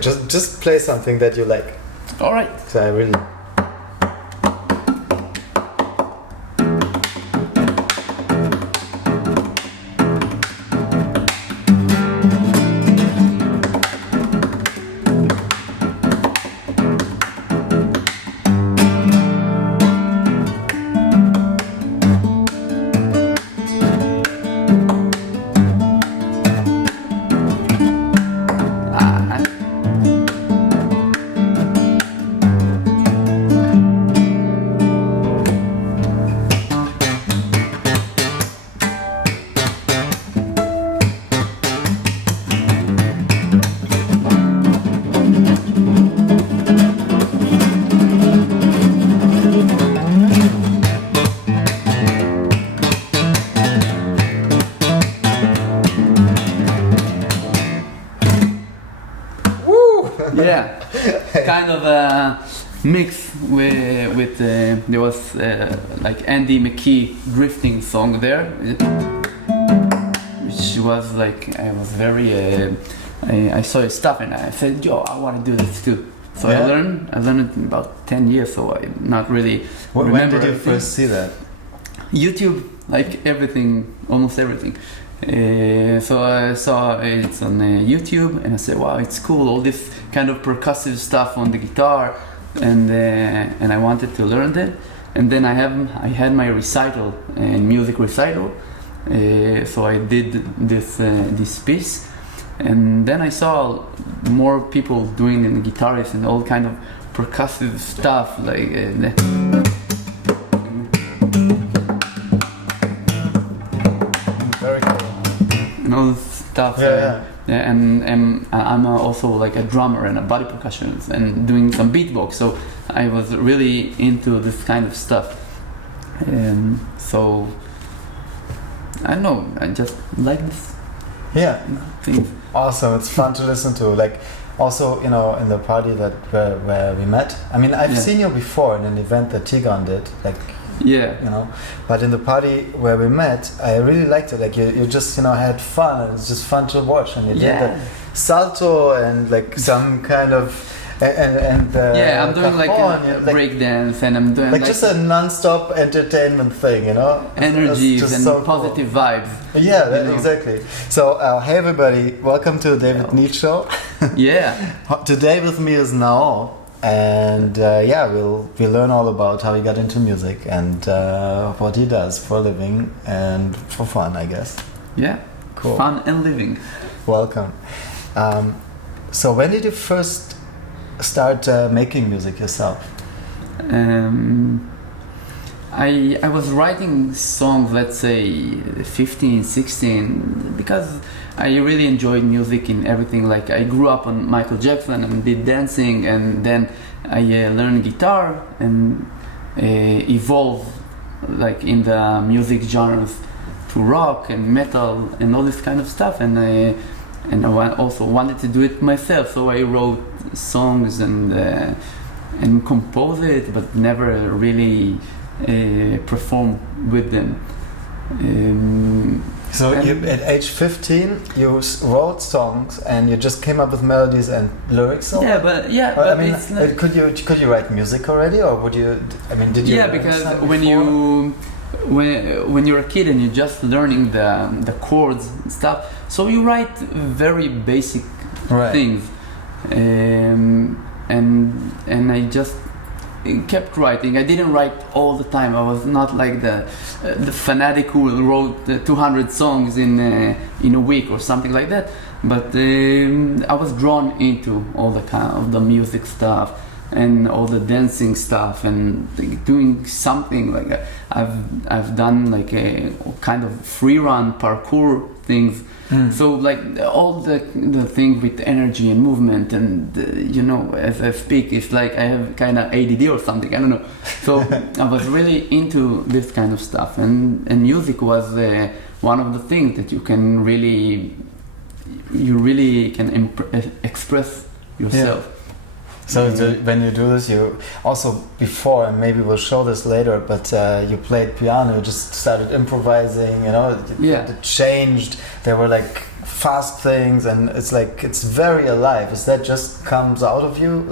Just play something that you like. All right. So I really. Yeah, kind of a mix with there was like Andy McKee drifting song there, which was like I was very I saw his stuff and I said, yo, I want to do this too. So I learned it in about 10 years, so I not really remember. When did you everything. first see that? YouTube, like everything, almost everything. So I saw it's on YouTube and I said, wow, it's cool, all this kind of percussive stuff on the guitar, and I wanted to learn that. And then I had my recital, music recital, so I did this piece, and then I saw more people doing the guitarists and all kind of percussive stuff like Very cool. and all this stuff. And I'm also like a drummer and a body percussionist and doing some beatbox, so I was really into this kind of stuff. And so I don't know, I just like this thing. Awesome, it's fun to listen to. Like, also, in the party where we met. I mean, I've seen you before in an event that Tigon did. Like, but in the party where we met, I really liked it. Like, you just had fun, and it's just fun to watch. And you did the salto and like some kind of and I'm doing like a breakdance, and I'm doing like just a non-stop entertainment thing, energies and so positive vibes. Yeah, exactly. So hey everybody, welcome to the DavidNeat show. Today with me is Naor, and we'll learn all about how he got into music and what he does for a living and for fun, I guess. Yeah, cool. Fun and living. Welcome. So when did you first start making music yourself? I was writing songs, let's say 15, 16, because I really enjoyed music and everything. Like, I grew up on Michael Jackson and did dancing, and then I learned guitar and evolved like in the music genres to rock and metal and all this kind of stuff, and I also wanted to do it myself, so I wrote songs and compose it, but never really perform with them. So at age 15 you wrote songs and you just came up with melodies and lyrics? But I mean, it's like, could you write music already, or would you? I mean, did you? Yeah, because when you're a kid and you're just learning the chords and stuff, so you write very basic things, and I just kept writing. I didn't write all the time. I was not like the fanatic who wrote 200 songs in a week or something like that. But I was drawn into all the kind of the music stuff and all the dancing stuff and doing something like I've done like a kind of free run parkour things. So like all the thing with energy and movement and as I speak, it's like I have kind of ADD or something, I don't know. So I was really into this kind of stuff, and music was one of the things that you really can express yourself. So when you do this, you also before, and maybe we'll show this later, but you played piano, you just started improvising, it changed. There were like fast things, and it's very alive. Is that just comes out of you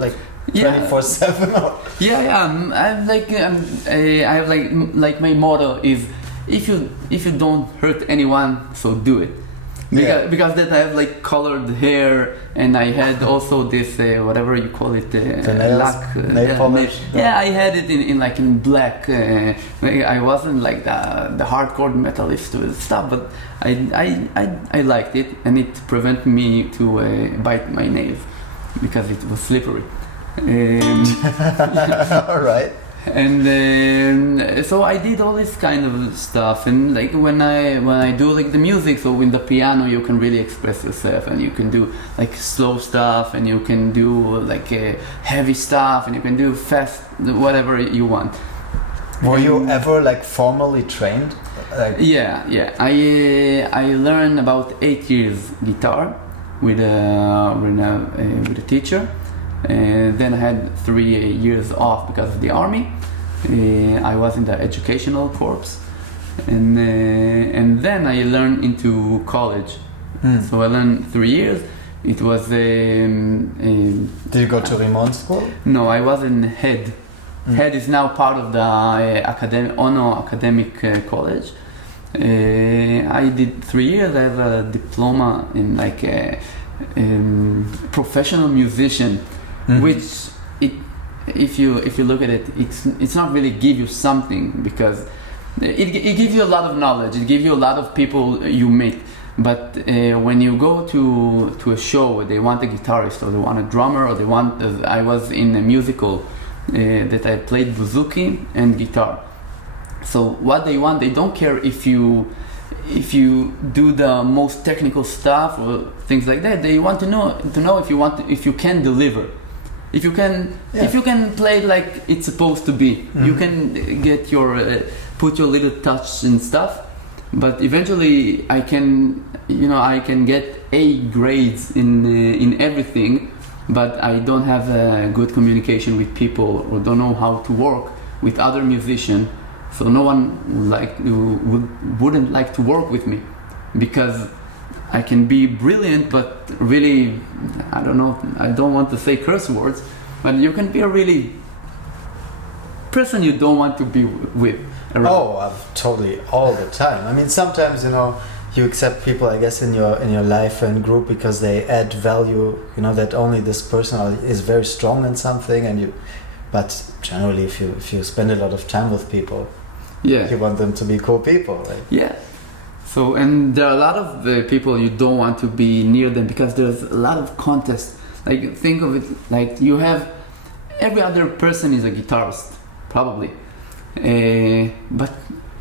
24/7? Yeah. I have like my motto is if you don't hurt anyone, so do it. Because that I have like colored hair, and I had also this whatever you call it, nail polish. I had it in black. I wasn't like the hardcore metalist stuff, but I liked it, and it prevented me to bite my nails because it was slippery. All right. And so I did all this kind of stuff, and like when I do like the music, so in the piano you can really express yourself, and you can do like slow stuff, and you can do like heavy stuff, and you can do fast, whatever you want. Were you ever like formally trained? Yeah. I learned about 8 years guitar with a teacher. Then I had 3 years off because of the army. I was in the educational corps, and then I learned into college. So I learned 3 years. It was Did you go to Rimon school? No, I was in HED. HED is now part of the Ono Academic College. I did 3 years. I have a diploma in like a professional musician. Which if you look at it, it's not really give you something, because it gives you a lot of knowledge. It gives you a lot of people you meet. But when you go to a show where they want a guitarist, or they want a drummer, or they want I was in a musical that I played bouzouki and guitar. So what they want, they don't care if you do the most technical stuff or things like that. They want to know if you can deliver. If you can play like it's supposed to be, you can get put your little touch and stuff. But eventually, I can get A grades in everything, but I don't have a good communication with people, or don't know how to work with other musicians. So no one wouldn't like to work with me, because I can be brilliant, but really, I don't know, I don't want to say curse words, but you can be a really person you don't want to be with around. Oh, totally, all the time. I mean, sometimes, you accept people, I guess, in your life and group because they add value, that only this person is very strong in something, but generally, if you spend a lot of time with people, you want them to be cool people, right? Yeah. So, and there are a lot of people you don't want to be near them, because there's a lot of contests. Like, think of it like you have every other person is a guitarist, probably, but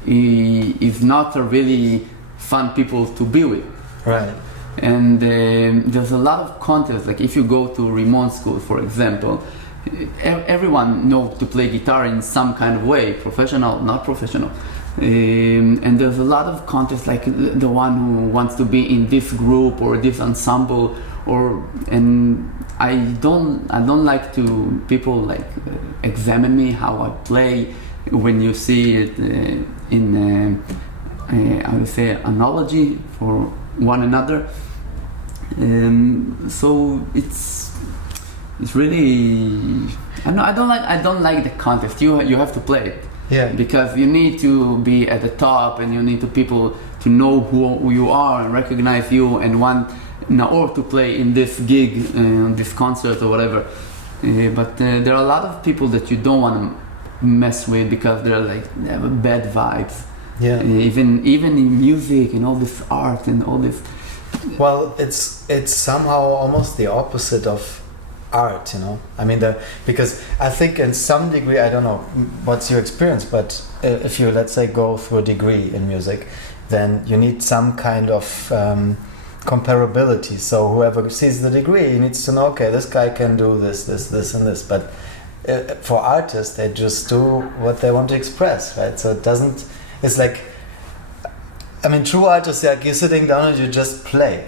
he is not a really fun people to be with. Right. And there's a lot of contests. Like if you go to Rimon school, for example, everyone knows to play guitar in some kind of way, professional, not professional. And there's a lot of contests, like the one who wants to be in this group or this ensemble, and I don't like to people like examine me how I play. When you see it in I would say analogy for one another, so it's really I don't like the contest. You have to play it. Yeah. Because you need to be at the top, and you need people to know who you are and recognize you and want Naor to play in this gig, this concert or whatever. But there are a lot of people that you don't want to mess with, because they have bad vibes. Yeah. Even in music and all this art and all this. Well, it's somehow almost the opposite of art, I mean, because I think in some degree, I don't know what's your experience, but if you, let's say, go through a degree in music, then you need some kind of comparability. So whoever sees the degree needs to know, okay, this guy can do this, and this. But for artists, they just do what they want to express, right? So it's like, I mean, true artists, like you're sitting down and you just play.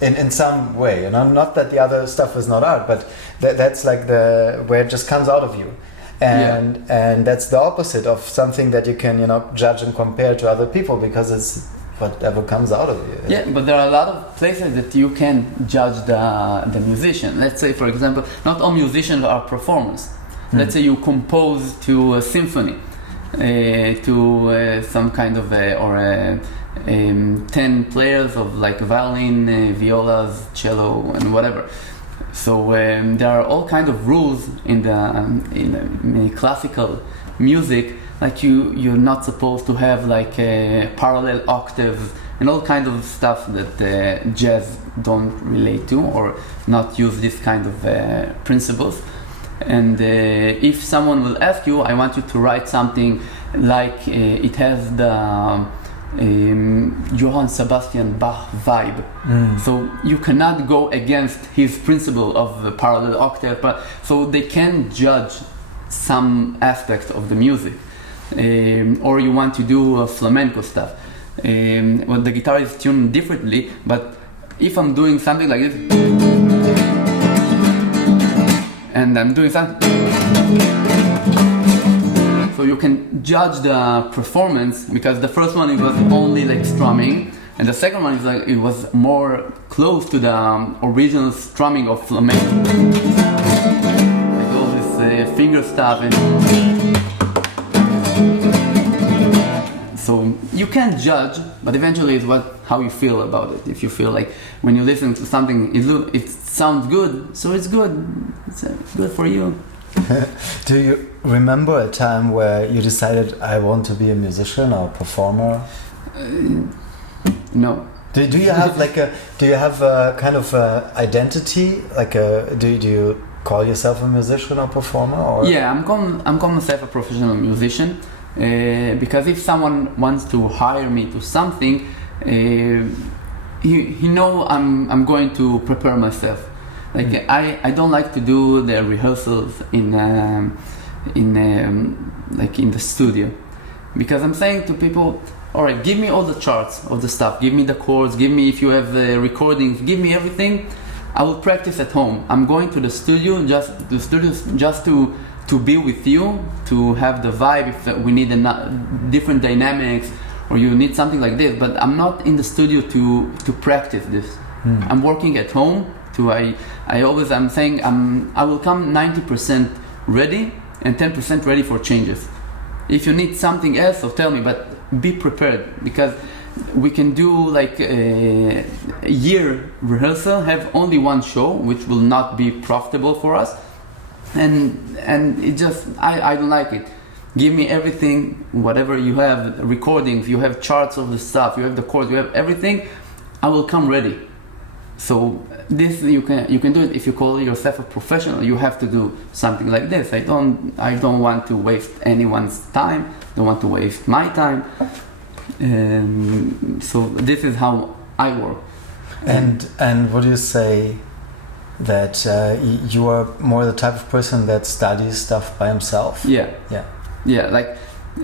In some way, not that the other stuff is not art, but that's like where it just comes out of you, and that's the opposite of something that you can judge and compare to other people, because whatever comes out of you. Yeah, but there are a lot of places that you can judge the musician. Let's say, for example, not all musicians are performers. Let's say you compose to a symphony, to some kind of 10 players of like violin, violas, cello, and whatever. So there are all kinds of rules in the classical music, like you're not supposed to have like parallel octaves and all kinds of stuff that jazz don't relate to or not use this kind of principles. And if someone will ask you, I want you to write something like it has the Johann Sebastian Bach vibe. So you cannot go against his principle of parallel octave, but so they can judge some aspects of the music. Or you want to do flamenco stuff. Well, the guitar is tuned differently, but if I'm doing something like this and I'm doing something, so you can judge the performance, because the first one it was only like strumming, and the second one is like it was more close to the original strumming of flamenco, like all this finger stuff. And so you can judge, but eventually it's how you feel about it. If you feel like when you listen to something, it sounds good, so it's good. It's good for you. Do you remember a time where you decided I want to be a musician or a performer? No. Do you have a kind of identity? Do you call yourself a musician or performer? Or? Yeah, I'm calling myself a professional musician. Because if someone wants to hire me to something, he know I'm going to prepare myself. Like I don't like to do the rehearsals in the studio, because I'm saying to people, all right, give me all the charts of the stuff, give me the chords, give me if you have recordings, give me everything. I will practice at home. I'm going to the studio just to be with you, to have the vibe if we need different dynamics or you need something like this, but I'm not in the studio to practice this. I'm working at home. I'm saying I will come 90% ready and 10% ready for changes. If you need something else, so tell me, but be prepared, because we can do like a year rehearsal, have only one show, which will not be profitable for us. And it just, I don't like it. Give me everything, whatever you have, recordings, you have charts of the stuff, you have the chords, you have everything, I will come ready. So this you can do it. If you call yourself a professional, you have to do something like this. I don't want to waste anyone's time, don't want to waste my time. So this is how I work. And would you say that you are more the type of person that studies stuff by himself? Yeah. Like,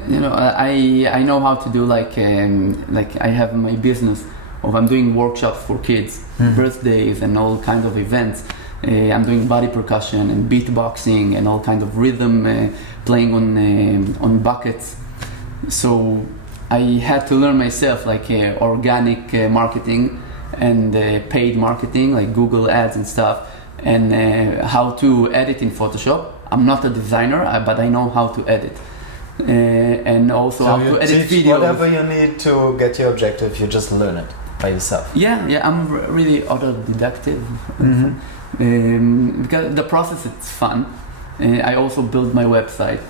I know how to do like I have my business of I'm doing workshops for kids, birthdays and all kinds of events. I'm doing body percussion and beatboxing and all kinds of rhythm, playing on buckets. So I had to learn myself like organic marketing and paid marketing, like Google ads and stuff, and how to edit in Photoshop. I'm not a designer, but I know how to edit. And also how to edit videos. Whatever you need to get your objective, you just learn it by yourself. Yeah, I'm really autodidactic. Because the process is fun. I also built my website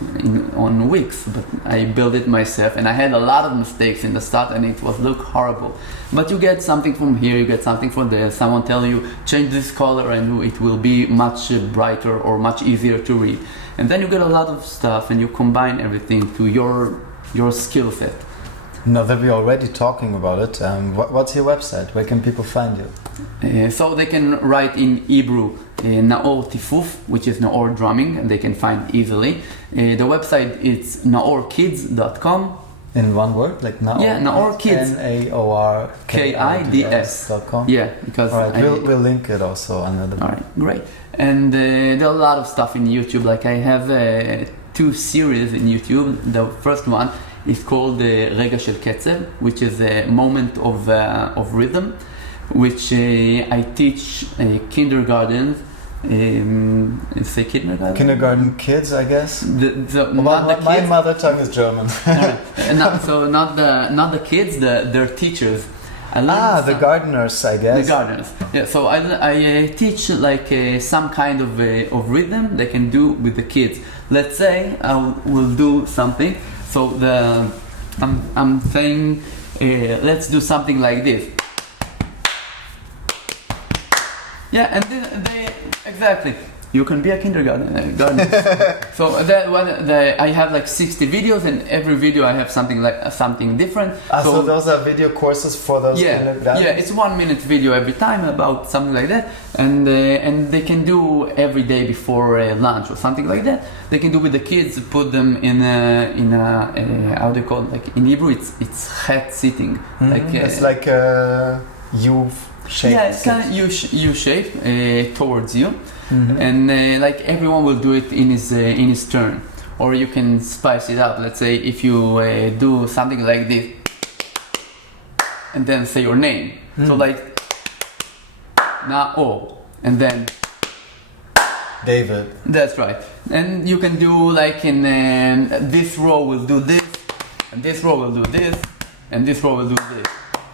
on Wix, but I built it myself, and I had a lot of mistakes in the start, and it looked horrible. But you get something from here, you get something from there. Someone tell you change this color, and it will be much brighter or much easier to read. And then you get a lot of stuff, and you combine everything to your skill set. Now that we're already talking about it, what's your website? Where can people find you? So they can write in Hebrew Naor Tifuf, which is Naor drumming, and they can find easily. The website is naorkids.com. In one word, like Naor? Yeah, Naor Kids. NaorKids.com. Yeah, because all right, we'll link it also under the. All right, great. And there are a lot of stuff in YouTube. Like I have 2 series in YouTube. The first one is called Rega Shel Ketzev, which is a moment of rhythm, which I teach kindergarten. Say kindergarten? Kindergarten kids, I guess. My mother tongue is German. Not the kids, their teachers. The gardeners, I guess. The gardeners. Yeah. So I teach like some kind of rhythm they can do with the kids. Let's say I will do something. So I'm saying let's do something like this. Yeah, and they exactly. You can be a kindergarten. So I have like 60 videos, and every video I have something different. So those are video courses for those kindergarten? Yeah, it's 1 minute video every time about something like that, and they can do every day before lunch or something like that. They can do with the kids, put them in a how do you call it? Like in Hebrew, it's hat sitting. It's like a U-shape. Yeah, it's kind of U-shape towards you. Mm-hmm. And like everyone will do it in his turn, or you can spice it up. Let's say if you do something like this, and then say your name. So like Naor, and then David. That's right. And you can do like in this row will do this, and this row will do this, and this row will do this.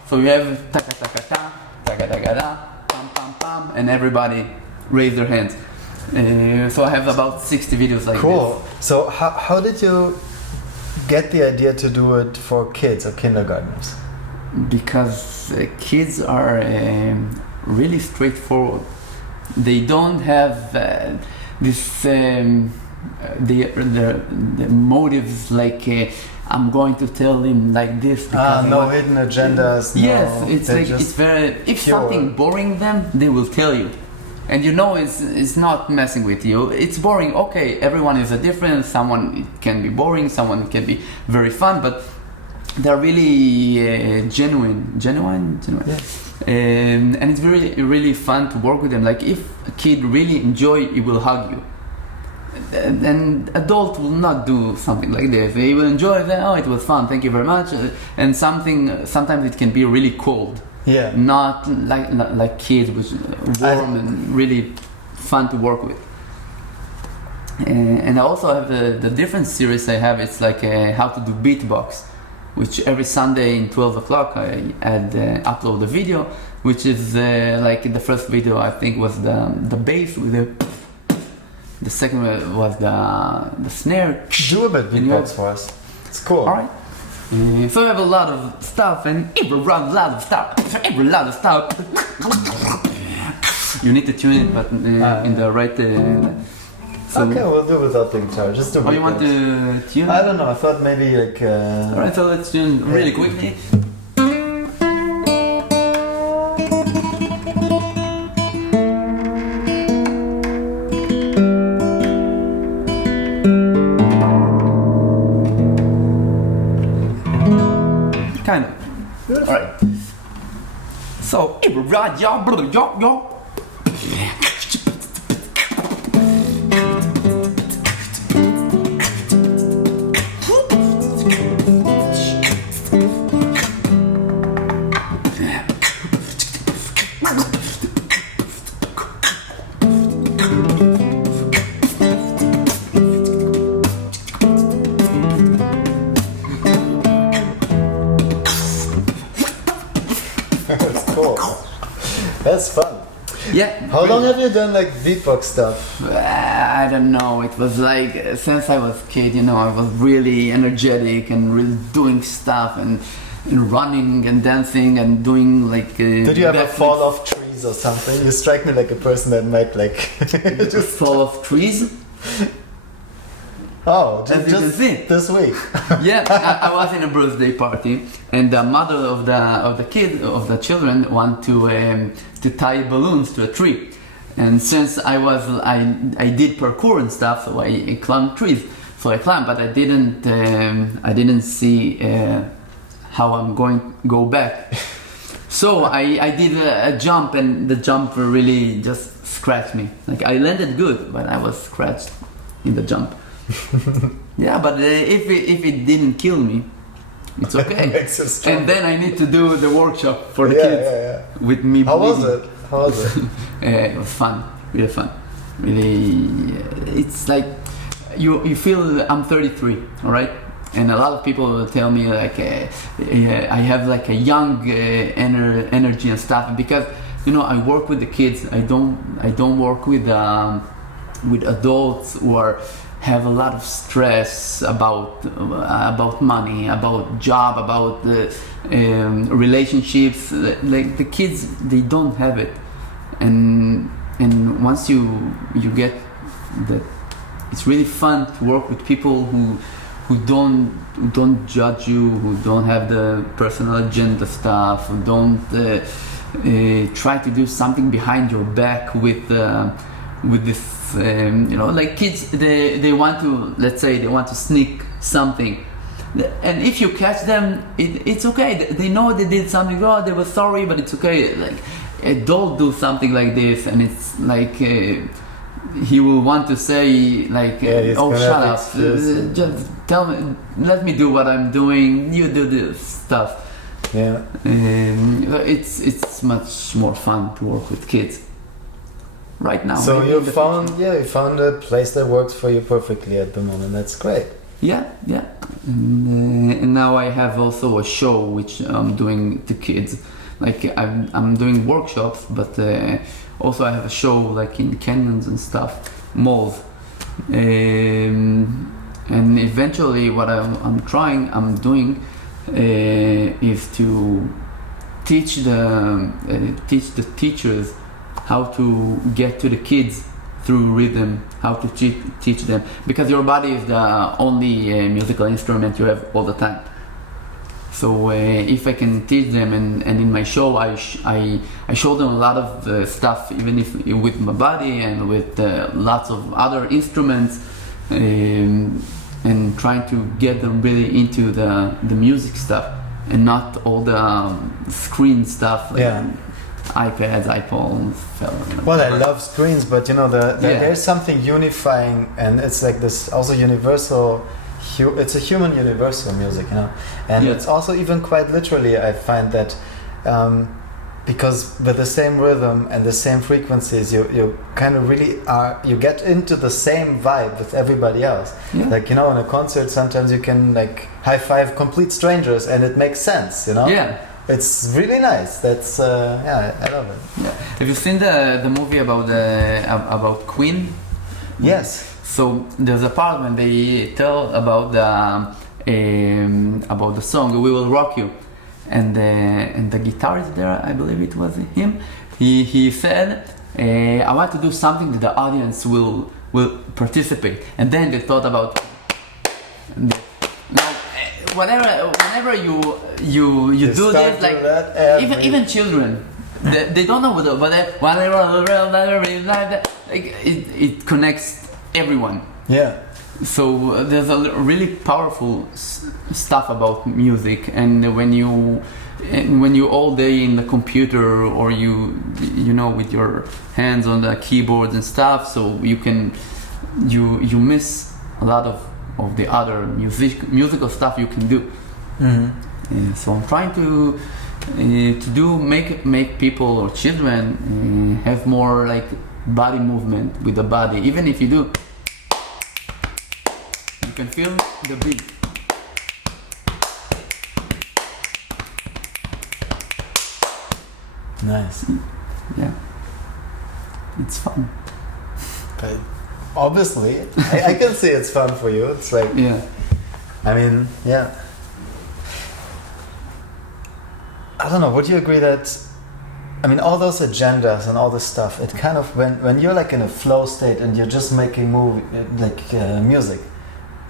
So you have taka taka ta, taka taka da, pam pam pam, and everybody raise their hands. So I have about 60 videos like this. Cool. So how did you get the idea to do it for kids or kindergartners? Because kids are really straightforward. They don't have this the motives like I'm going to tell him like this. No hidden agendas. Yes, it's like it's very. If pure. Something boring them, they will tell you, and you know it's not messing with you. It's boring. Okay, everyone is a different. Someone it can be boring. Someone can be very fun, but they're really genuine. Yes. And it's really fun to work with them. Like if a kid really enjoy, he will hug you. And adult will not do something like this. They will enjoy that. Oh, it was fun. Thank you very much. And sometimes it can be really cold. Yeah. Not like kids, which warm and really fun to work with. And I also have the different series I have. It's like how to do beatbox, which every Sunday in 12 o'clock I upload a video, which is like the first video I think was the bass with the second was the snare. Do a bit beatbox for us. It's cool. All right. So I have a lot of stuff and every lot of stuff. You need to tune it, but in the right. Okay, we'll do without the guitar. Just do. Oh, you want to tune? I don't know. I thought maybe like. All right, so let's tune really quickly. Kind of. All right. So, yo. That's cool. That's fun. Yeah. How long have you done like beatbox stuff? I don't know. It was like since I was a kid, you know, I was really energetic and really doing stuff and running and dancing and doing like. Did you ever fall off trees or something? You strike me like a person that might like just fall off trees. Oh, just this week. Yeah, I was in a birthday party, and the mother of the children want to tie balloons to a tree, and since I did parkour and stuff, so I climbed trees. So I climbed, but I didn't see how I'm going to go back. So I did a jump, and the jump really just scratched me. Like I landed good, but I was scratched in the jump. Yeah, but if it didn't kill me, It's okay. And then I need to do the workshop for the kids with me. How was it? It was fun, really fun. Really, it's like you feel I'm 33, all right? And a lot of people will tell me like I have like a young energy and stuff because I work with the kids. I don't work with adults who have a lot of stress about money, about job, about relationships. Like the kids, they don't have it, and once you get that, it's really fun to work with people who don't judge you, who don't have the personal agenda stuff, who don't try to do something behind your back with this. Like kids, they want to, let's say, they want to sneak something, and if you catch them, it's okay. They know they did something wrong. They were sorry, but it's okay. Like adult do something like this, and it's like he will want to say like, "Oh, shut up! Just tell me, let me do what I'm doing. You do this stuff." Yeah, it's much more fun to work with kids. Right now. So you found a place that works for you perfectly at the moment. That's great. Yeah. And now I have also a show which I'm doing to kids. Like I'm doing workshops, but also I have a show like in canyons and stuff, malls. And eventually, what I'm doing is to teach the teachers how to get to the kids through rhythm, how to teach them, because your body is the only musical instrument you have all the time. So if I can teach them, and in my show I show them a lot of stuff, even if with my body and with lots of other instruments, and trying to get them really into the music stuff and not all the screen stuff. Like, iPads, iPhones. Well, I love screens, but there's something unifying, and it's like this also universal. It's a human universal music, and it's also even quite literally. I find that because with the same rhythm and the same frequencies, you kind of really you get into the same vibe with everybody else. Yeah. Like in a concert, sometimes you can like high five complete strangers, and it makes sense. Yeah. It's really nice. That's I love it. Yeah. Have you seen the movie about Queen? Yes. So there's a part when they tell about the song "We Will Rock You," and the guitarist there, I believe it was him. He said, "I want to do something that the audience will participate," and then they thought about. Whenever you do this, like even children, they don't know it connects everyone. Yeah. So there's a really powerful stuff about music, and when you all day in the computer or you with your hands on the keyboards and stuff, so you miss a lot of the other musical stuff you can do. Mm-hmm. So I'm trying to make people or children have more like body movement with the body. Even if you do, you can feel the beat. Nice. Yeah, it's fun. But obviously, I can see it's fun for you. It's like, I mean, yeah. I don't know, would you agree that, I mean, all those agendas and all this stuff, it kind of, when you're like in a flow state and you're just making music,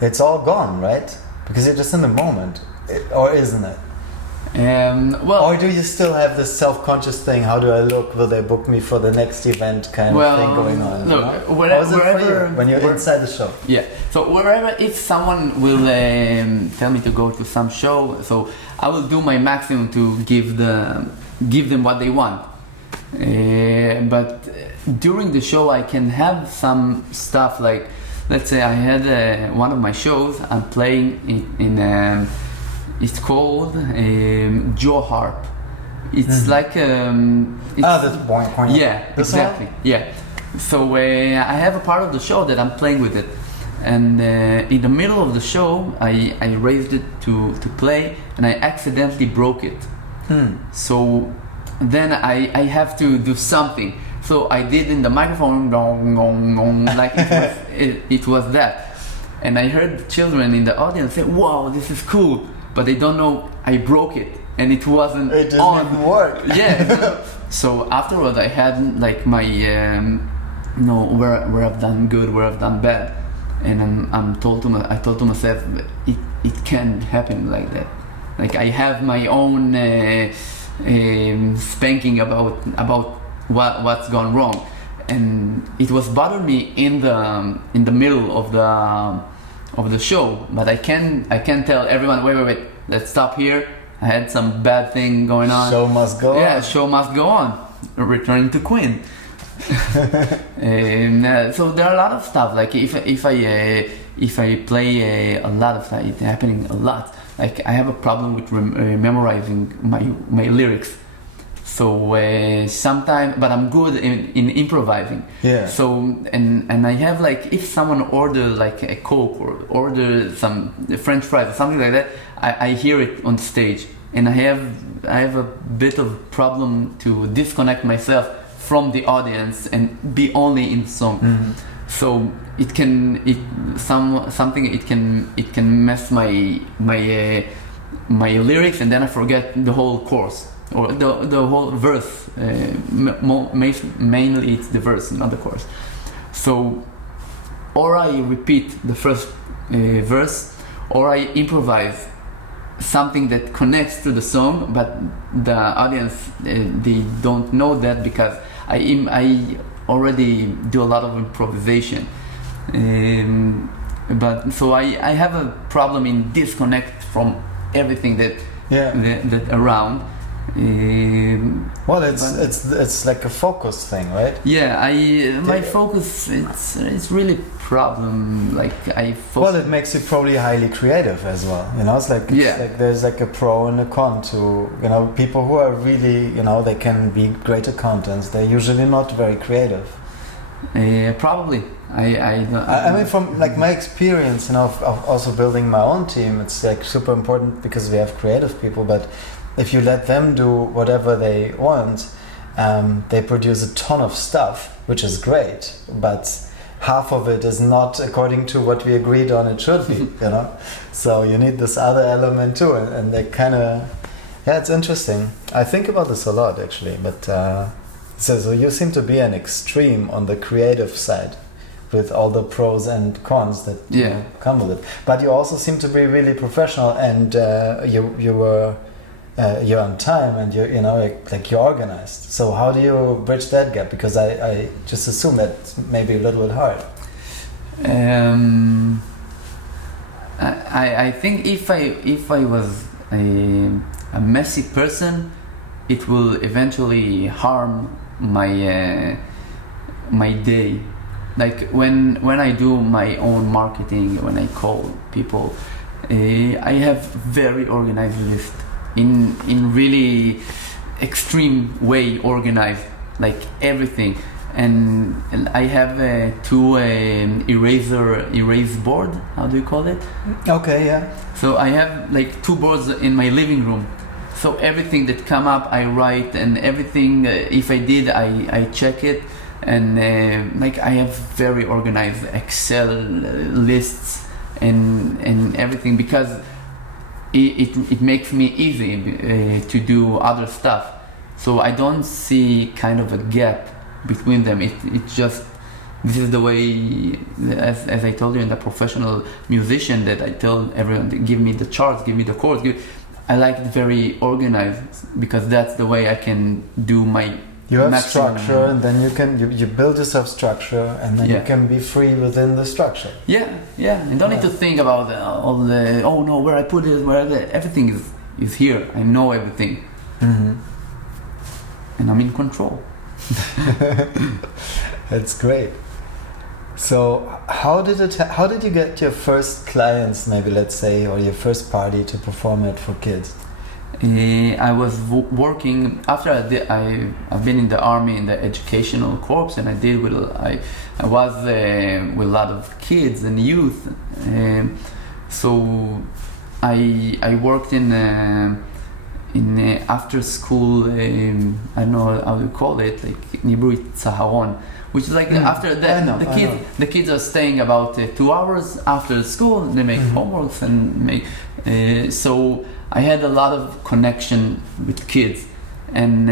it's all gone, right? Because you're just in the moment, or isn't it? Or do you still have this self-conscious thing? How do I look? Will they book me for the next event kind of thing going on? Look, wherever when you're inside the show. Yeah. So wherever, if someone will tell me to go to some show, so I will do my maximum to give them what they want. But during the show, I can have some stuff like, let's say I had one of my shows. I'm playing It's called jaw harp. It's like this point. Yeah, exactly. Yeah. So I have a part of the show that I'm playing with it, and in the middle of the show, I raised it to play, and I accidentally broke it. So then I have to do something. So I did in the microphone, gong, gong, gong, like it was that. And I heard children in the audience say, "Wow, this is cool," but they don't know I broke it, and it wasn't. It didn't even work. Yeah. So afterwards, I had like my, where I've done good, where I've done bad, and I told to myself, it can't happen like that. Like I have my own spanking about what's gone wrong, and it was bothering me in the middle of the show. But I can tell everyone, wait, let's stop here. I had some bad thing going on. Show must go on. Yeah, show must go on. Returning to Queen. And so there are a lot of stuff. Like if I play a lot of stuff, it's happening a lot. Like I have a problem with memorizing my lyrics. So sometimes, but I'm good in improvising. Yeah. So and I have like, if someone orders like a Coke or order some French fries or something like that, I hear it on stage, and I have a bit of problem to disconnect myself from the audience and be only in the song. Mm-hmm. So it can mess my lyrics, and then I forget the whole chorus or the whole verse. Mainly it's the verse, not the chorus. So or I repeat the first verse, or I improvise something that connects to the song, but the audience they don't know that, because I already do a lot of improvisation. But so I have a problem in disconnect from everything that around. Well, it's like a focus thing, right? Yeah, my focus it's really problem. Like I focus. Well, it makes you probably highly creative as well. You know, it's like there's like a pro and a con to, you know, people who are really, you know, they can be great accountants. They're usually not very creative. Probably. I mean, from like my experience, you know, of also building my own team, it's like super important because we have creative people, but if you let them do whatever they want, they produce a ton of stuff, which is great, but half of it is not according to what we agreed on it should be, you know? So you need this other element too, and they kind of, it's interesting. I think about this a lot, actually, but so you seem to be an extreme on the creative side with all the pros and cons that come with it. But you also seem to be really professional, and you're on time, and you know, like you're organized. So how do you bridge that gap? Because I just assume that's maybe a little bit hard. I think if I was a messy person, it will eventually harm my day. Like when I do my own marketing, when I call people, I have very organized list. In really extreme way organized, like everything, and I have two erase board. How do you call it? Okay, yeah. So I have like two boards in my living room. So everything that come up, I write, and everything. If I did, I check it, and like I have very organized Excel lists and everything, because it makes me easy to do other stuff. So I don't see kind of a gap between them. It just, this is the way, as I told you, in the professional musician, that I tell everyone, give me the charts, give me the chords. I like it very organized, because that's the way I can do my You have maximum. Structure, and then you build yourself structure, and then you can be free within the structure. Yeah. You don't need to think about all the, oh no, where I put it, everything is here. I know everything. Mm-hmm. And I'm in control. That's great. So how did you get your first clients, maybe let's say, or your first party to perform it for kids? I was working after I've been in the army in the educational corps, and I was with a lot of kids and youth. So I worked in after school. I don't know how to call it, like in Hebrew Tzaharon, which is like after that the kids are staying about 2 hours after school. They make homeworks and make so. I had a lot of connection with kids, and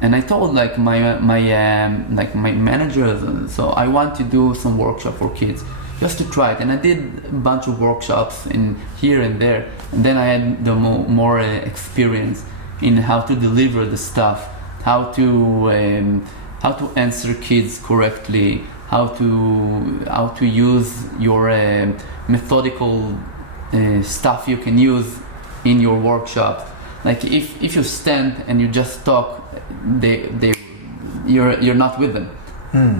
I told like my managers, so I want to do some workshop for kids, just to try it. And I did a bunch of workshops in here and there, and then I had the more experience in how to deliver the stuff, how to answer kids correctly, how to use your methodical stuff you can use in your workshop. Like if you stand and you just talk, you're not with them.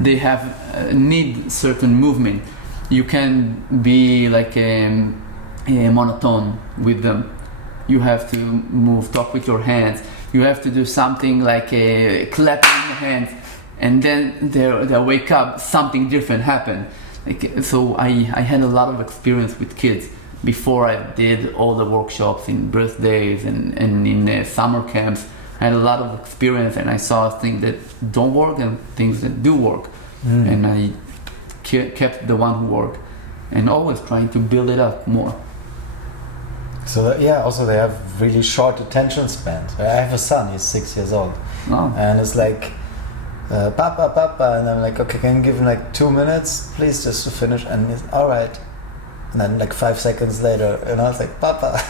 They have need certain movement. You can be like a monotone with them. You have to move, talk with your hands. You have to do something like clapping the hands, and then they wake up, something different happen. Like, so I had a lot of experience with kids before I did all the workshops in birthdays and in summer camps. I had a lot of experience, and I saw things that don't work and things that do work. And I kept the one who worked, and always trying to build it up more. So also they have really short attention spans. I have a son, he's 6 years old. And it's like, Papa, and I'm like, okay, can you give him like 2 minutes, please, just to finish? And he's, all right. And then like 5 seconds later, it's like, Papa.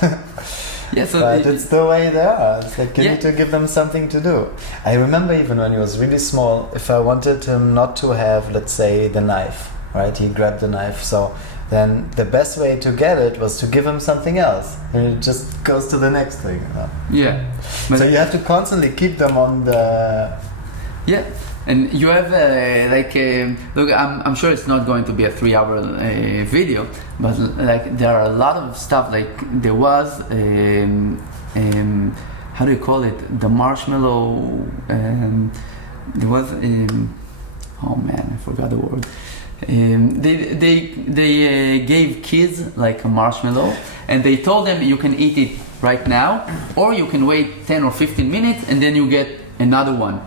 Yeah, so but it's the way they are. It's like you need to give them something to do. I remember even when he was really small, if I wanted him not to have, let's say, the knife, right? He grabbed the knife. So then the best way to get it was to give him something else. And it just goes to the next thing. Yeah. So you have to constantly keep them on the... Yeah. And you have look, I'm sure it's not going to be a 3-hour video, but like there are a lot of stuff. Like there was how do you call it, the marshmallow, there was oh man, I forgot the word. They gave kids like a marshmallow, and they told them you can eat it right now, or you can wait 10 or 15 minutes and then you get another one.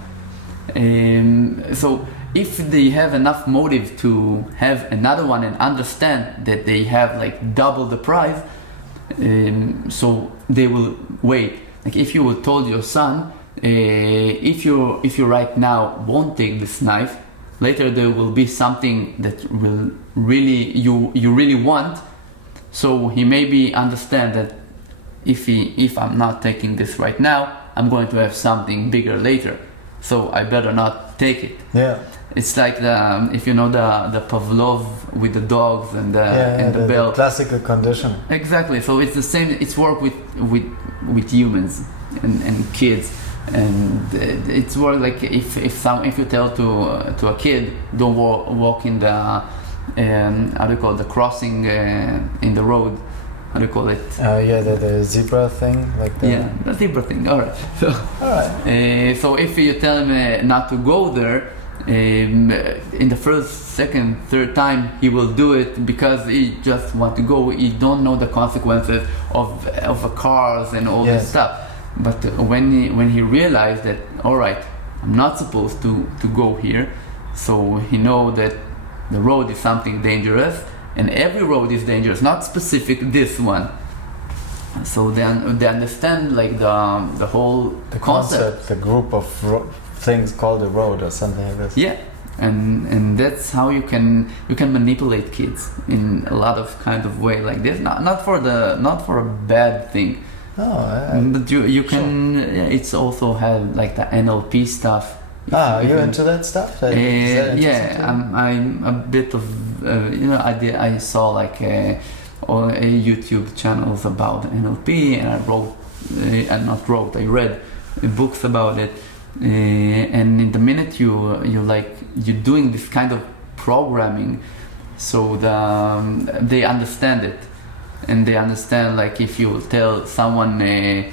So if they have enough motive to have another one and understand that they have like double the price, so they will wait. Like if you would told your son, if you right now won't take this knife, later there will be something that will really you really want. So he maybe understand that if I'm not taking this right now, I'm going to have something bigger later. So I better not take it. Yeah. It's like if you know the Pavlov with the dogs and the bell. The classical condition. Exactly. So it's the same. It's work with humans and kids, and it's work like if you tell to a kid, don't walk in the how do you call it, the crossing in the road. How do you call it? The zebra thing, like the... Yeah, the zebra thing. All right. So, so if you tell him not to go there, in the first, second, third time he will do it because he just want to go. He don't know the consequences of cars and all this stuff. But when he realized that, all right, I'm not supposed to go here, so he know that the road is something dangerous. And every road is dangerous, not specific this one. So they understand like the whole concept, the group of things called a road or something like this. Yeah, and that's how you can manipulate kids in a lot of kind of way like this. Not for a bad thing. But you can. It's also have like the NLP stuff. Are you into that stuff? I'm a bit of I saw like YouTube channels about NLP, and I read books about it. And in the minute you're doing this kind of programming, so they understand it, and they understand, like, if you tell someone, I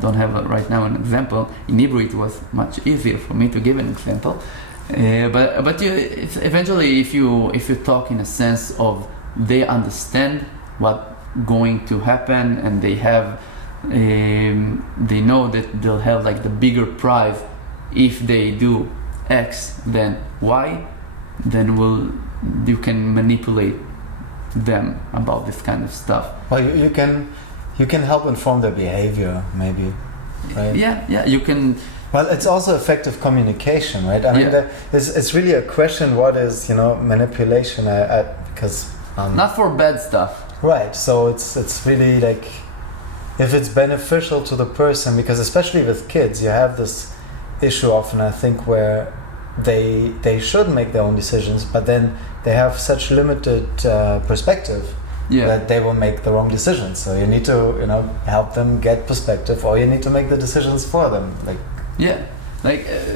don't have right now an example. In Hebrew, it was much easier for me to give an example. But eventually, if you talk in a sense of they understand what's going to happen, and they know that they'll have like the bigger prize if they do X than Y, then you can manipulate them about this kind of stuff. Well, you can help inform their behavior, maybe, right? Yeah, you can. Well, it's also effective communication, right? I mean, it's really a question: what is, manipulation? Because not for bad stuff, right? So it's really like, if it's beneficial to the person, because especially with kids, you have this issue often, I think, where they should make their own decisions, but then they have such limited perspective. That they will make the wrong decisions. So you need to, help them get perspective, or you need to make the decisions for them.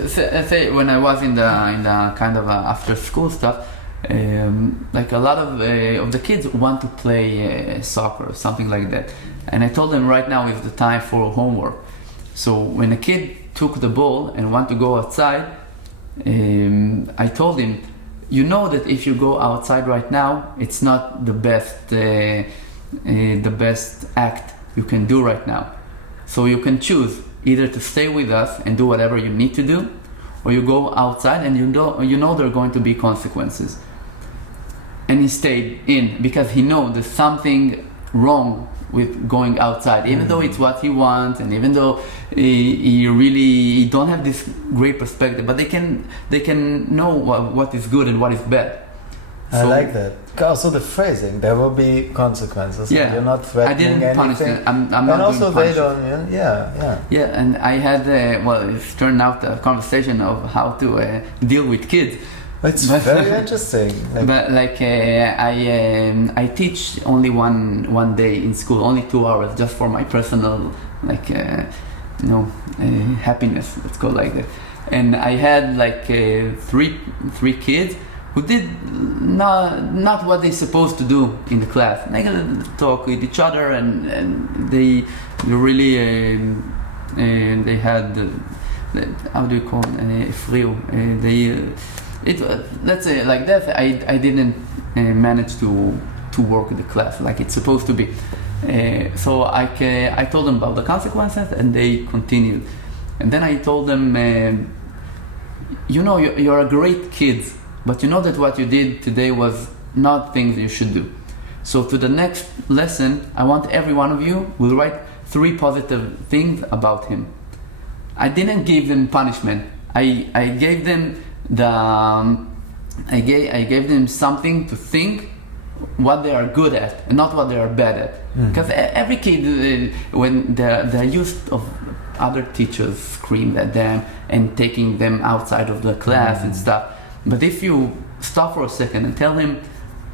Say when I was in the kind of after school stuff, like a lot of the kids want to play soccer or something like that, and I told them right now is the time for homework. So when a kid took the ball and want to go outside, I told him, that if you go outside right now, it's not the best act you can do right now. So you can choose either to stay with us and do whatever you need to do, or you go outside and you know there are going to be consequences. And he stayed in because he knows there's something wrong with going outside, even though it's what he wants, and even though he don't have this great perspective, but they can know what is good and what is bad. I like that. Also the phrasing, there will be consequences. Yeah, you're not threatening anything. I didn't punish them. I'm not and also doing they don't. Yeah, and I had it's turned out a conversation of how to deal with kids. It's very interesting. I teach only one day in school, only 2 hours, just for my personal happiness. Let's go like that. And I had three kids who did not what they're supposed to do in the class. They talk with each other, and they really they had how do you call it? Let's say like that. I didn't manage to work with the class like it's supposed to be. So I told them about the consequences, and they continued. And then I told them, you're a great kid, but you know that what you did today was not things you should do. So to the next lesson, I want every one of you will write 3 positive things about him. I didn't give them punishment. I gave them I gave them something to think what they are good at and not what they are bad at. Because every kid, when they're used of other teachers screamed at them and taking them outside of the class and stuff. But if you stop for a second and tell him,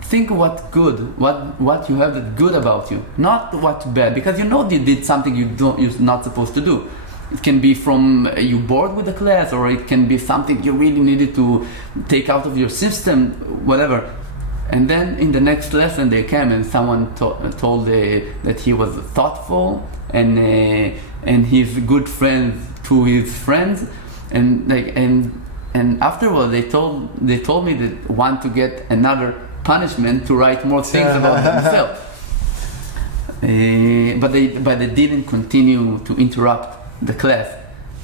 think what you have that's good about you, not what's bad, because you did something you're not supposed to do. It can be from you bored with the class, or it can be something you really needed to take out of your system, whatever. And then in the next lesson they came and someone told that he was thoughtful and he's good friend to his friends, and afterwards they told me that want to get another punishment to write more things about themselves. But they didn't continue to interrupt the class,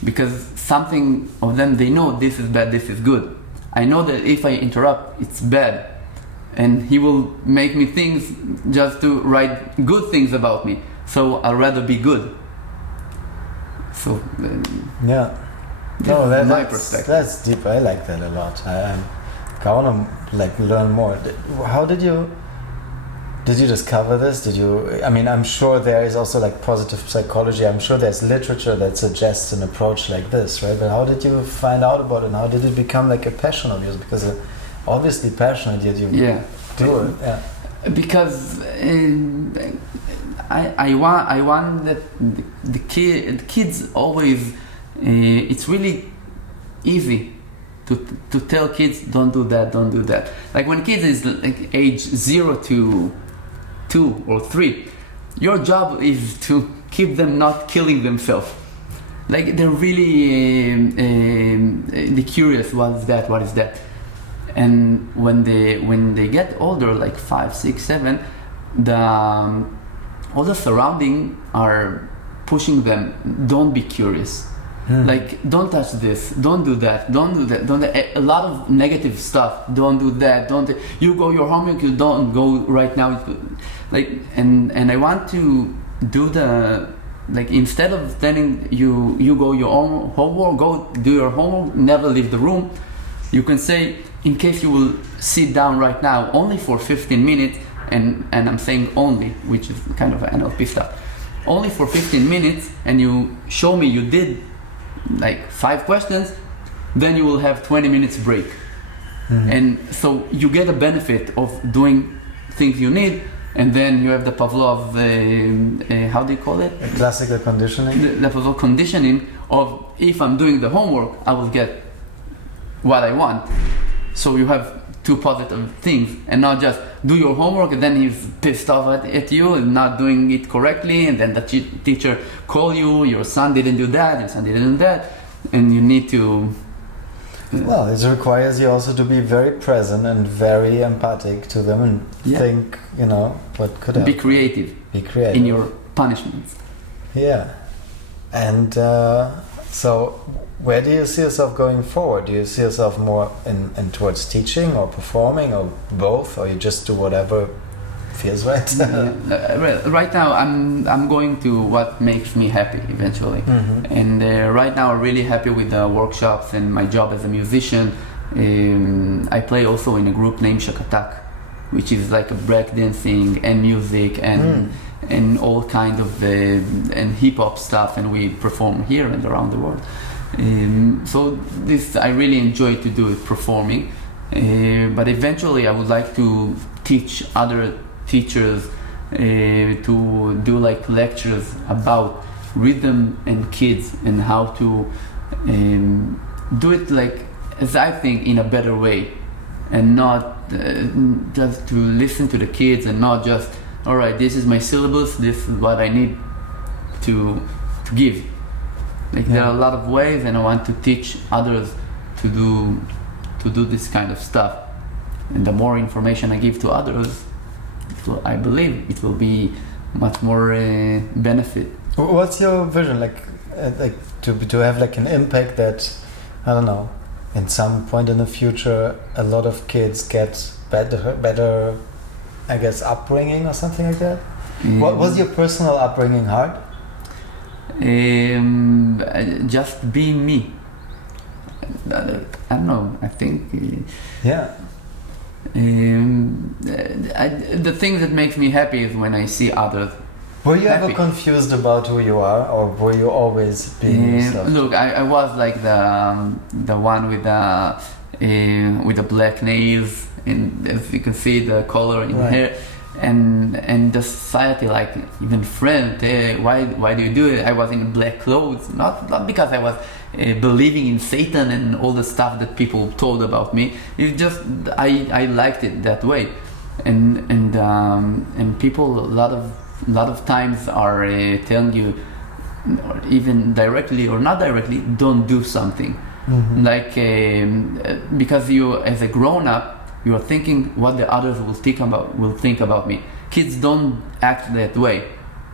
because something of them, they know this is bad, this is good. I know that if I interrupt, it's bad, and he will make me things just to write good things about me. So I'd rather be good. So that's my perspective. That's deep. I like that a lot. I want to learn more. How did you discover this? I'm sure there is also positive psychology. I'm sure there's literature that suggests an approach like this, right? But how did you find out about it, and how did it become a passion of yours? Because obviously passionate, yet you do it. Yeah. Because I want that the kids always. It's really easy to tell kids, don't do that. Like when kids is like age 0 to 2 or 3, your job is to keep them not killing themselves. Like they're really they're curious, what is that? And when they get older, like 5, 6, 7, all the surrounding are pushing them, don't be curious. Like, don't touch this, don't do that, a lot of negative stuff, don't do that, you go your homework, you don't go right now. Like, and I want to do like, instead of telling you go your own homework, go do your homework, never leave the room, you can say, in case you will sit down right now only for 15 minutes, and I'm saying only, which is kind of NLP stuff, only for 15 minutes, and you show me you did like 5 questions, then you will have 20 minutes break. And so you get a benefit of doing things you need, and then you have the Pavlov, how do you call it? Classical conditioning. The Pavlov conditioning of, if I'm doing the homework, I will get what I want. So you have 2 positive things, and not just do your homework and then he's pissed off at you and not doing it correctly, and then the teacher call you, your son didn't do that, your son didn't do that, and you need to... Well, it requires you also to be very present and very empathic to them and think, what could happen. Be creative. In your punishments. Yeah. And so where do you see yourself going forward? Do you see yourself more in towards teaching or performing or both, or you just do whatever feels right? Right now I'm going to what makes me happy eventually. And right now I'm really happy with the workshops and my job as a musician. I play also in a group named ShokTok, which is like a breakdancing and music and all kind of and hip-hop stuff, and we perform here and around the world. So this I really enjoy to do it, performing, but eventually I would like to teach other teachers, to do like lectures about rhythm and kids, and how to do it, like, as I think, in a better way, and not just to listen to the kids and not just, all right, this is my syllabus, this is what I need to give. Like, there are a lot of ways, and I want to teach others to do this kind of stuff. And the more information I give to others, I believe it will be much more benefit. What's your vision, like to have like an impact that, I don't know, in some point in the future, a lot of kids get better, I guess, upbringing or something like that? What was your personal upbringing hard? Just being me. I don't know, I think... the thing that makes me happy is when I see others. Were you ever confused about who you are, or were you always being yourself? Look, I was like the one with the black nails, and as you can see, the color in hair, and the society, like even friends, why do you do it? I was in black clothes, not because I was believing in Satan and all the stuff that people told about me. It's just I liked it that way, and people a lot of times are telling you, or even directly or not directly, don't do something. Like because you, as a grown-up, you are thinking what the others will think about me. Kids don't act that way.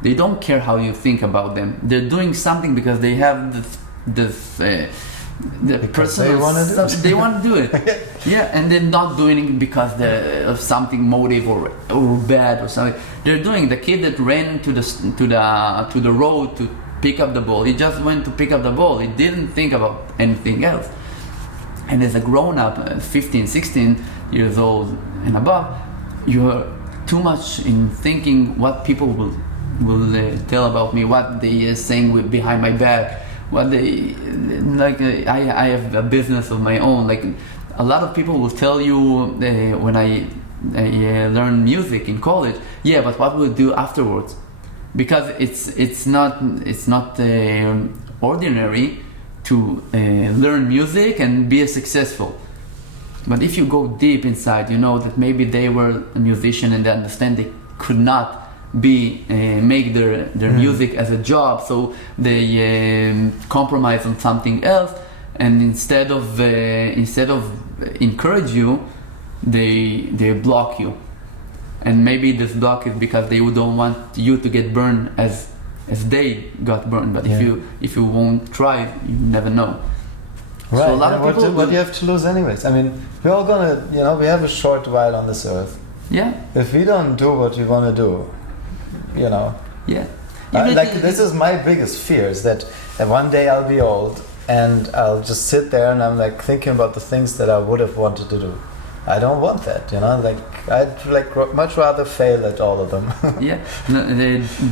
They don't care how you think about them. They're doing something because they have they want to do it. And they're not doing it because of something motive or bad or something. They're doing. The kid that ran to the road to pick up the ball, he just went to pick up the ball. He didn't think about anything else. And as a grown-up, 15, 16 years old and above, you're too much in thinking what people will tell about me, what they are saying behind my back, what they like. I have a business of my own. Like, a lot of people will tell you when I learn music in college, but what will you do afterwards? Because it's not ordinary to learn music and be successful. But if you go deep inside, you know that maybe they were a musician and they understand they could not make their music as a job, so they compromise on something else, and instead of encourage you, they block you. And maybe this block is because they don't want you to get burned as they got burned. But if you won't try, you never know. Right. So a lot of people what do you have to lose anyways? I mean, we're all gonna, we have a short while on this earth. Yeah. If we don't do what we want to do, Yeah. This is my biggest fear, is that one day I'll be old and I'll just sit there and I'm like thinking about the things that I would have wanted to do. I don't want that, I'd much rather fail at all of them. Yeah.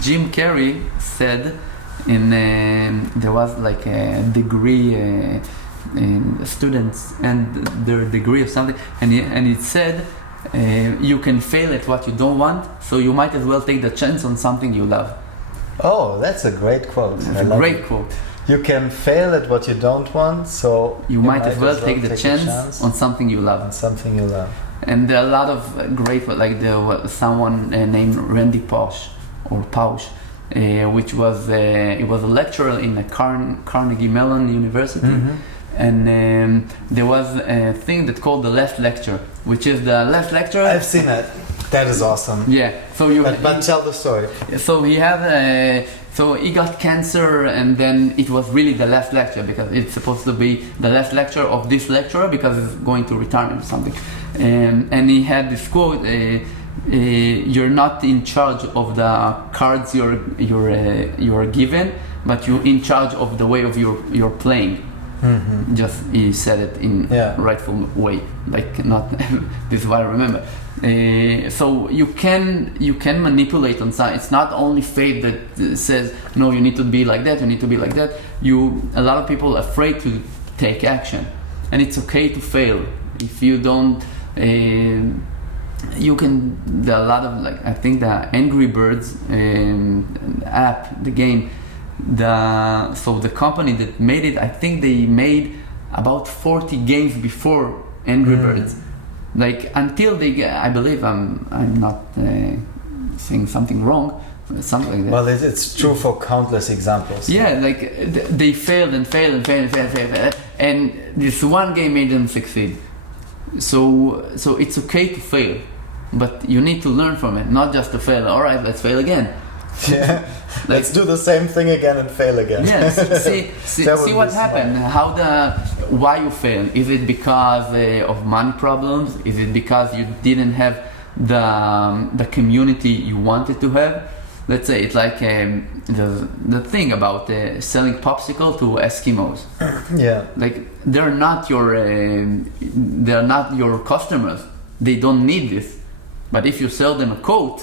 Jim Carrey said there was like a degree students and their degree of something, and it said you can fail at what you don't want, so you might as well take the chance on something you love. Oh, that's a great quote. It's a great quote. You can fail at what you don't want, so you might as well take the chance on something you love. On something you love. And there are a lot of great, like there was someone named Randy Pausch, which was he was a lecturer in the Carnegie Mellon University. Mm-hmm. And there was a thing that called the left lecture, which is the left lecture. I've seen that. That is awesome. Yeah. So but tell the story. So he got cancer, and then it was really the last lecture, because it's supposed to be the last lecture of this lecturer because he's going to retirement or something. And he had this quote: "You're not in charge of the cards you're given, but you're in charge of the way of your playing." Mm-hmm. Just he said it in rightful way, like not this is what I remember. So you can manipulate on side. It's not only fate that says no, you need to be like that, you need to be like that. A lot of people are afraid to take action, and it's okay to fail. If you don't, you can. There are a lot of, like, I think the Angry Birds app, the game. So the company that made it, I think they made about 40 games before Angry Birds. Like, until I believe I'm not saying something wrong, something like that. Well, it's true for countless examples. Yeah, like they failed, and this one game made them succeed. So it's okay to fail, but you need to learn from it, not just to fail. All right, let's fail again. Yeah, let's do the same thing again and fail again. Yeah, see what happened. Why you fail? Is it because of money problems? Is it because you didn't have the community you wanted to have? Let's say it's like the thing about selling popsicle to Eskimos. Yeah, like they're not your customers. They don't need this. But if you sell them a coat,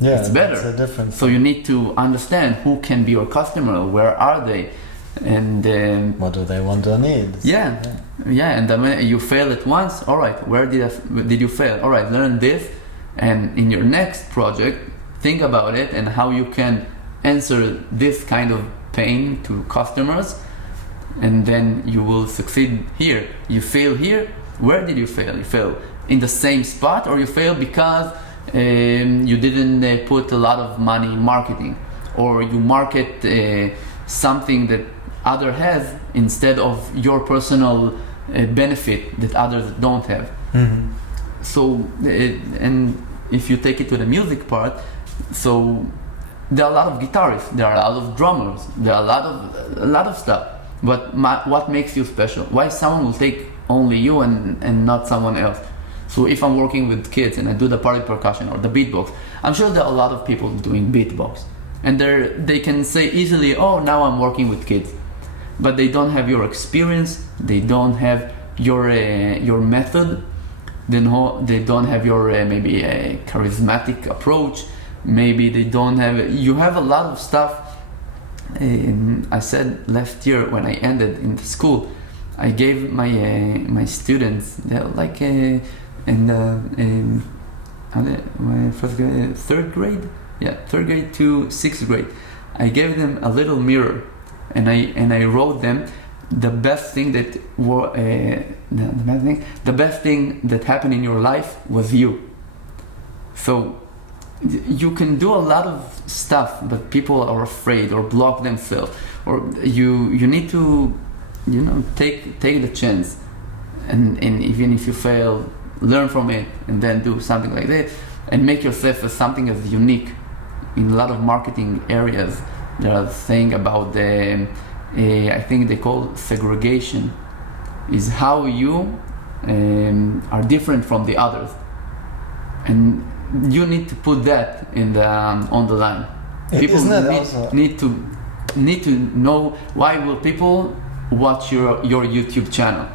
it's better. It's a difference. So you need to understand who can be your customer, where are they, and what do they want or need. Yeah. And then you fail at once. All right, where did you fail? All right, learn this, and in your next project, think about it and how you can answer this kind of pain to customers, and then you will succeed here. You fail here. Where did you fail? You fail in the same spot, or you fail because you didn't put a lot of money in marketing, or you market something that other has instead of your personal benefit that others don't have. Mm-hmm. So and if you take it to the music part, so there are a lot of guitarists, there are a lot of drummers, there are a lot of stuff, but what makes you special? Why someone will take only you and not someone else? So if I'm working with kids and I do the party percussion or the beatbox, I'm sure there are a lot of people doing beatbox, and they can say easily, oh, now I'm working with kids, but they don't have your experience, they don't have your method, they don't have your maybe a charismatic approach, maybe they don't have, you have a lot of stuff. I said last year when I ended in the school, I gave my students, they're like my first grade, third grade to sixth grade, I gave them a little mirror, and I wrote them the best thing that the best thing that happened in your life was you. So you can do a lot of stuff, but people are afraid or block themselves, or you need to, take the chance, and even if you fail, learn from it, and then do something like that, and make yourself as something as unique. In a lot of marketing areas, they are saying about the, I think they call segregation, is how you are different from the others, and you need to put that in the on the line. People need to know, why will people watch your YouTube channel?